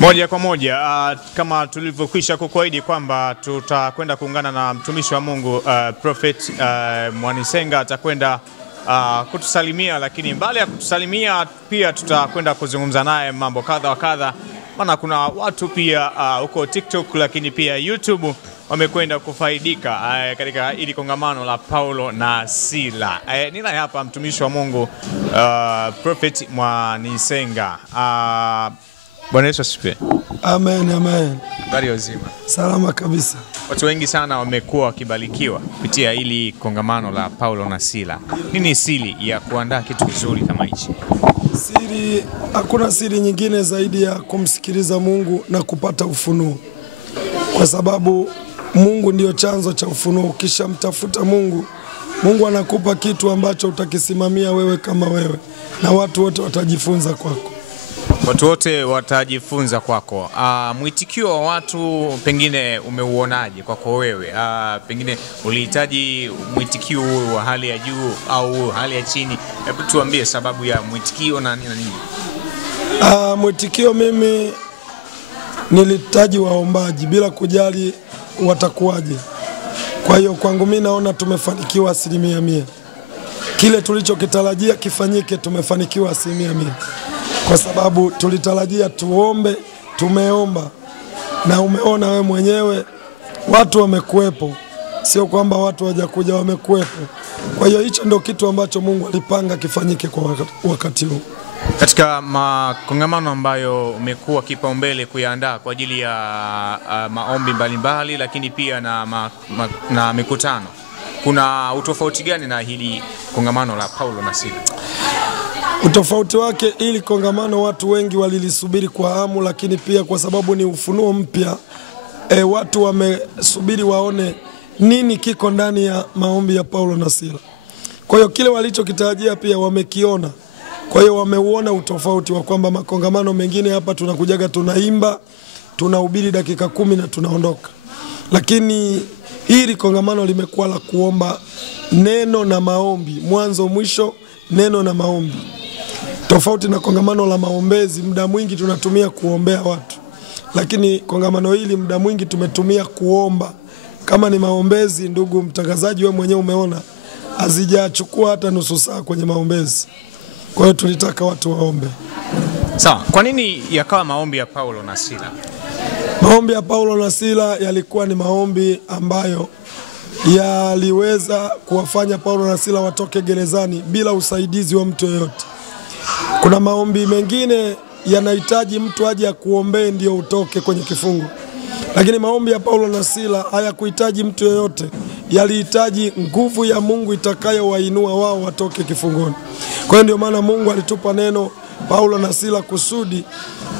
Moja kwa moja, kama tulivyokwisha kukuahidi kwamba tutakwenda kuungana na mtumishi wa Mungu Prophet Mwanisenga atakwenda kutusalimia, lakini mbali ya kutusalimia pia tutakwenda kuzungumza naye mambo kadha wa kadha, maana kuna watu pia huko TikTok lakini pia YouTube wamekwenda kufaidika katika ili kongamano la Paulo na Sila. Nina hapa mtumishi wa Mungu Prophet Mwanisenga. Bwana Yesu asifiwe. Amen, amen. Habari uzima? Salama kabisa. Watu wengi sana wamekuwa wakibarikiwa kupitia ili kongamano la Paulo na Sila. Nini siri ya kuandaa kitu kizuri kama hichi? Siri, hakuna siri nyingine zaidi ya kumsikiliza Mungu na kupata ufunuo. Kwa sababu Mungu ndio chanzo cha ufunuo. Ukishamtafuta Mungu, Mungu anakupa kitu ambacho utakisimamia wewe kama wewe, na watu wote watajifunza kwako. Watu wote watajifunza kwako. Mwitikio wa watu pengine umeuonaje kwako wewe? Pengine ulihitaji mwitikio wa hali ya juu au hali ya chini? Hebu tuambie sababu ya mwitikio na nini? Mwitikio, mimi nilihitaji waombaji bila kujali watakuwaje. Kwa hiyo kwangu mimi naona tumefanikiwa 100%. Kile tulichokitarajia kifanyike tumefanikiwa 100%. Kwa sababu tulitarajia tuombe, tumeomba, na umeona we mwenyewe watu wamekuepo. Sio kwamba watu hawajakuja, wamekuepo. Kwa hiyo hicho ndio kitu ambacho Mungu alipanga kifanyike kwa wakati huu. Katika makongamano ambayo umekuwa kipaumbele kuyaandaa kwa ajili ya maombi mbalimbali lakini pia na mikutano, kuna utofauti gani na hili kongamano la Paulo na Sila? Utofauti wake, ili kongamano watu wengi walilisubiri kwa hamu, lakini pia kwa sababu ni ufunuo mpya, watu wamesubiri waone nini kiko ndani ya maombi ya Paulo na Sila. Kwa hiyo kile walichokitarajia pia wamekiona. Kwa hiyo wameuona utofauti wa kwamba makongamano mengine hapa tunakujaga tunaimba, tunahubiri dakika 10 na tunaondoka. Lakini hili kongamano limekuwa la kuomba neno na maombi, mwanzo mwisho, neno na maombi. Tofauti na kongamano la maombezi, muda mwingi tunatumia kuombea watu. Lakini kongamano hili muda mwingi tumetumia kuomba. Kama ni maombezi, ndugu mtangazaji, wewe mwenyewe umeona hazijachukua hata nusu saa kwenye maombezi. Kwa hiyo tulitaka watu waombe. Sawa, kwa nini yakawa maombi ya Paulo na Sila? Maombi ya Paulo na Sila yalikuwa ni maombi ambayo yaliweza kuwafanya Paulo na Sila watoke gerezani bila usaidizi wa mtu yeyote. Kuna maombi mengine yanahitaji mtu aje akuombee ndio utoke kwenye kifungo. Lakini maombi ya Paulo na Sila hayakuhitaji mtu yeyote, yalihitaji nguvu ya Mungu itakayowainua wao watoke kifungoni. Kwa hiyo ndio maana Mungu alitupa neno Paulo na Sila kusudi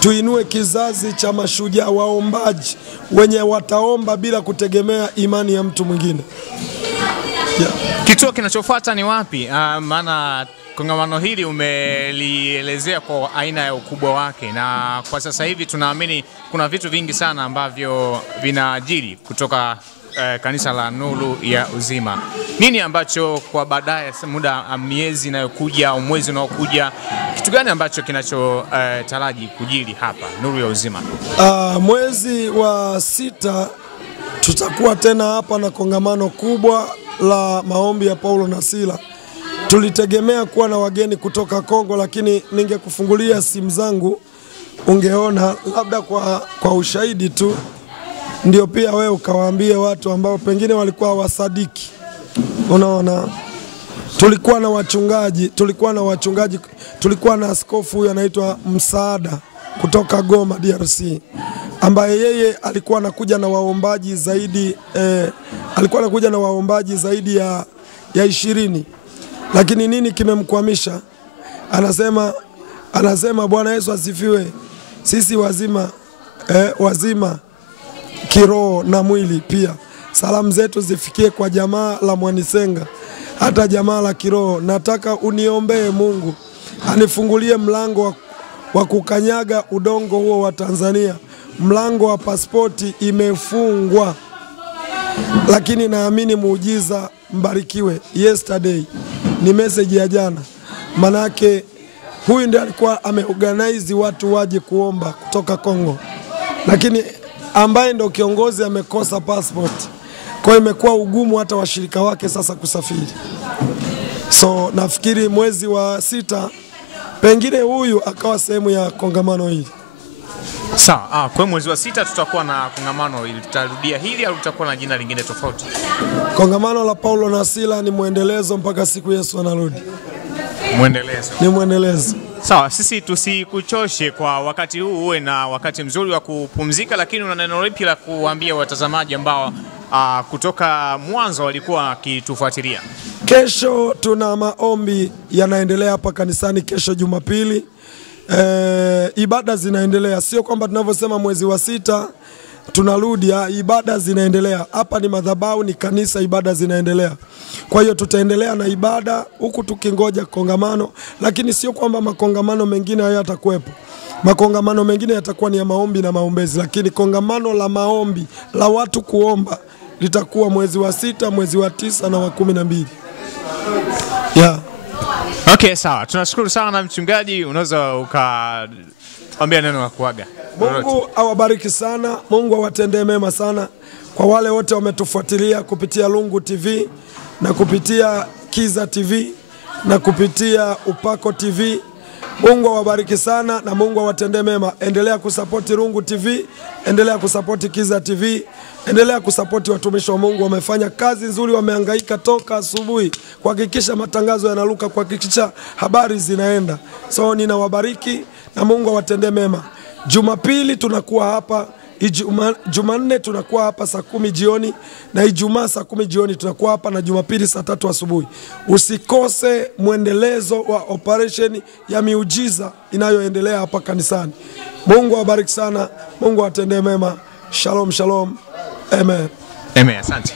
tuinue kizazi cha mashujaa waombaji wenye wataomba bila kutegemea imani ya mtu mwingine. Kituo kinachofuata ni wapi? Maana kongamano hili umelielezea kwa aina ya ukubwa wake, na kwa sasa hivi tunaamini kuna vitu vingi sana ambavyo vinaajiri kutoka kanisa la Nuru ya Uzima. Nini ambacho kwa baadaye, muda miezi inayokuja au mwezi unaokuja, kitu gani ambacho kinachotaraji kujiri hapa Nuru ya Uzima? Mwezi wa 6 tutakuwa tena hapa na kongamano kubwa la maombi ya Paulo na Sila. Tulitegemea kuwa na wageni kutoka Kongo, lakini ningekufungulia simu zangu ungeona, labda kwa ushahidi tu ndio pia wewe ukawaambie watu ambao pengine walikuwa wasadiki. Unaona, tulikuwa na askofu huyu anaitwa Msaada kutoka Goma DRC, ambaye yeye alikuwa anakuja na waombaji zaidi ya 20. Lakini nini kimemkwamisha? Anasema Bwana Yesu asifiwe, sisi wazima kiroho na mwili pia. Salamu zetu zifikie kwa jamaa la Mwanisenga, hata jamaa la kiroho. Nataka uniombee Mungu anifungulie mlango wa kukanyaga udongo huo wa Tanzania. Mlango wa pasipoti imefungwa, lakini naamini muujiza. Mbarikiwe. Yesterday ni message ya jana. Manake Huyu ndiye alikuwa ameorganize watu waje kuomba kutoka Kongo, lakini ambaye ndio kiongozi amekosa passport. Kwa hiyo imekuwa ugumu hata washirika wake sasa kusafiri. So nafikiri mwezi wa 6 pengine huyu akawa sehemu ya kongamano hili. Sawa, kwa mwezi wa 6 tutakuwa na kongamano hili. Tutarudia hili au tutakuwa na jina lingine tofauti? Kongamano la Paulo na Sila ni muendelezo mpaka siku Yesu anarudi. Muendelezo. Ni muendelezo. Sawa, sisi tusikuchoshe kwa wakati huu, uwe na wakati mzuri wa kupumzika, lakini una neno lipi la kuambia watazamaji ambao kutoka mwanzo walikuwa wakitufuatilia? Kesho tuna maombi yanaendelea hapa kanisani kesho Jumapili. Ibada zinaendelea, sio kwamba tunavyosema mwezi wa 6 tunarudi. Ibada zinaendelea. Hapa ni madhabahu, ni kanisa, ibada zinaendelea. Kwa hiyo tutaendelea na ibada huku tukingoja kongamano, lakini sio kwamba makongamano mengine hayo yatakuwepo. Makongamano mengine yatakuwa ni ya maombi na maombezi, lakini kongamano la maombi la watu kuomba litakuwa mwezi wa 6, mwezi wa 9 na wa 12. Yeah. Okay, sawa. Tunashukuru sana mchungaji, unaweza ukaambia neno la kuaga. Mungu awabariki sana, Mungu awatendee mema sana. Kwa wale wote wametufuatilia kupitia Lungu TV na kupitia Kiza TV na kupitia Upako TV, Mungu awabariki sana na Mungu awatendee mema. Endelea kusapoti Lungu TV, endelea kusapoti Kiza TV, endelea kusapoti watumishi wa Mungu. Wamefanya kazi nzuri, wamehangaika toka asubuhi kuhakikisha matangazo yanaruka, kuhakikisha habari zinaenda. So ninawabariki na Mungu awatendee mema. Jumapili tunakuwa hapa, Jumanne tunakuwa hapa saa 10 jioni, na Ijumaa saa 10 jioni tunakuwa hapa, na Jumapili saa 3 asubuhi. Usikose mwendelezo wa operation ya miujiza inayoendelea hapa kanisani. Mungu awabariki sana, Mungu atendee mema. Shalom, shalom. Amen. Amen. Asante.